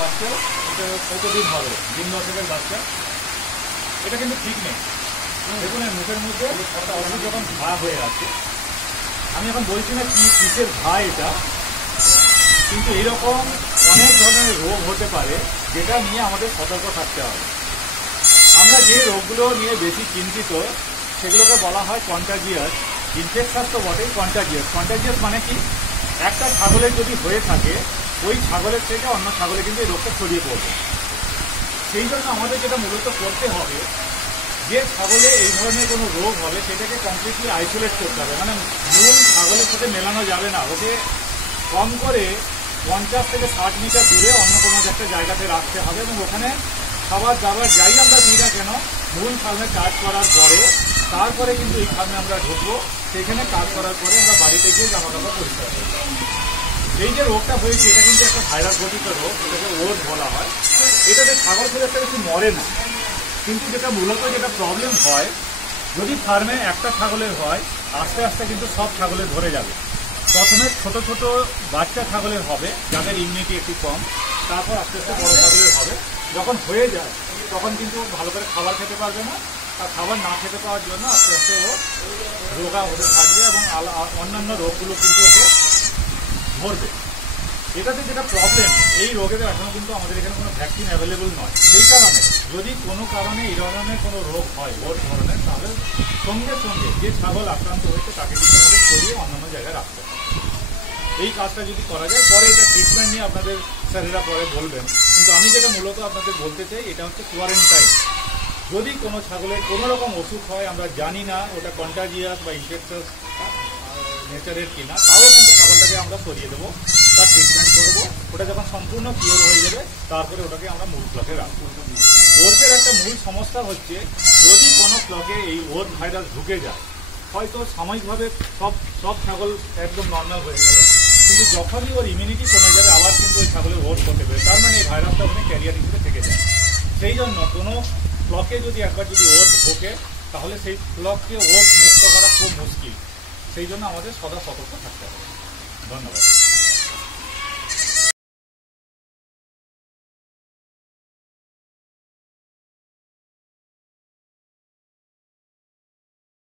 বাচ্চা এটা কতদিন হবে, দিন দশেকের বাচ্চা, এটা কিন্তু ঠিক নেই। দেখুন এর মুখের মধ্যে একটা অদ্ভুত যখন ঘা হয়ে আছে, আমি এখন বলছি না কি কিসের ঘা এটা, কিন্তু এরকম অনেক ধরনের রোগ হতে পারে যেটা নিয়ে আমাদের সতর্ক থাকতে হবে। আমরা যে রোগগুলো নিয়ে বেশি চিন্তিত সেগুলোকে বলা হয় কন্টাজিয়াস। ইনফেকশাস তো বটেই, কন্টাজিয়াস। কন্টাজিয়াস মানে কি, একটা ছাগলের যদি হয়ে থাকে ওই ছাগলের থেকে অন্য ছাগলে কিন্তু এই রোগটা ছড়িয়ে পড়বে। সেই জন্য আমাদের যেটা মূলত করতে হবে, যে ছাগলে এই ধরনের কোনো রোগ হবে সেটাকে কমপ্লিটলি আইসোলেট করতে হবে। মানে মূল ছাগলের সাথে মেলানো যাবে না, ওকে কম করে 50 থেকে 60 মিটার দূরে অন্য কোনো একটা জায়গাতে রাখতে হবে এবং ওখানে খাবার দাবার যাই আমরা দিই না কেন মূল ফার্মে কাজ করার পরে তারপরে কিন্তু এই ফার্মে আমরা ঢুকবো। সেখানে কাজ করার পরে আমরা বাড়িতে গিয়ে জামা কাপড় পরিষ্কার করবো। এই যে রোগটা হয়েছে এটা কিন্তু একটা ভাইরাস ঘটিত রোগ, এটাকে ওড বলা হয়। এটাতে ছাগল খুব একটা বেশি মরে না, কিন্তু যেটা মূলত যেটা প্রবলেম হয়, যদি ফার্মে একটা ছাগলের হয় আস্তে আস্তে কিন্তু সব ছাগলের ধরে যাবে। প্রথমে ছোট ছোট বাচ্চা ছাগলের হবে যাদের ইমিউনিটি একটু কম, তারপর আস্তে আস্তে বড় ছাগলের হবে। যখন হয়ে যায় তখন কিন্তু ভালো করে খাবার খেতে পারবে না, আর খাবার না খেতে পাওয়ার জন্য আস্তে আস্তে ও রোগা হতে থাকবে এবং অন্যান্য রোগগুলো কিন্তু ওকে ধরবে। এটাতে যেটা প্রবলেম, এই রোগের এখনো কিন্তু আমাদের এখানে কোনো ভ্যাকসিন অ্যাভেলেবল নয়। সেই কারণে যদি কোনো কারণে এই ধরনের কোনো রোগ হয় ওর ধরনের, তাহলে সঙ্গে সঙ্গে যে ছাগল আক্রান্ত হয়েছে তাকে কিন্তু আমাদের সরিয়ে অন্যান্য জায়গায় রাখতে হবে। এই কাজটা যদি করা যায়, পরে এটা ট্রিটমেন্ট নিয়ে আপনাদের স্যারেরা পরে বলবেন, কিন্তু আমি যেটা মূলত আপনাদের বলতে চাই এটা হচ্ছে কোয়ারেন্টাইন। যদি কোনো ছাগলের কোনো রকম অসুখ হয়, আমরা জানি না ওটা কন্টাজিয়াস বা ইনফেকশাস নেচারের কিনা, তাও কিন্তু ছাগলটাকে আমরা সরিয়ে দেবো, তার ট্রিটমেন্ট করবো। ওটা যখন সম্পূর্ণ কিওর হয়ে যাবে তারপরে ওটাকে আমরা মূল ক্লকে রাখবো। ওরসের একটা মূল সমস্যা হচ্ছে, যদি কোনো ক্লকে এই ওর ভাইরাস ঢুকে যায়, হয়তো সাময়িকভাবে সব ছাগল একদম নর্মাল হয়ে গেল, কিন্তু যখনই ওর ইমিউনিটি কমে যাবে আবার কিন্তু ওই ছাগলের ওর হতে পারে। তার মানে এই ভাইরাসটা ওখানে ক্যারিয়ার হিসেবে থেকে যায়। সেই জন্য কোনো ক্লকে যদি একবার যদি ওর ঢোকে তাহলে সেই ক্লককে ওর মুক্ত করা খুব মুশকিল। সেই জন্য আমাদের সদা সতর্ক থাকতে হবে। ধন্যবাদ।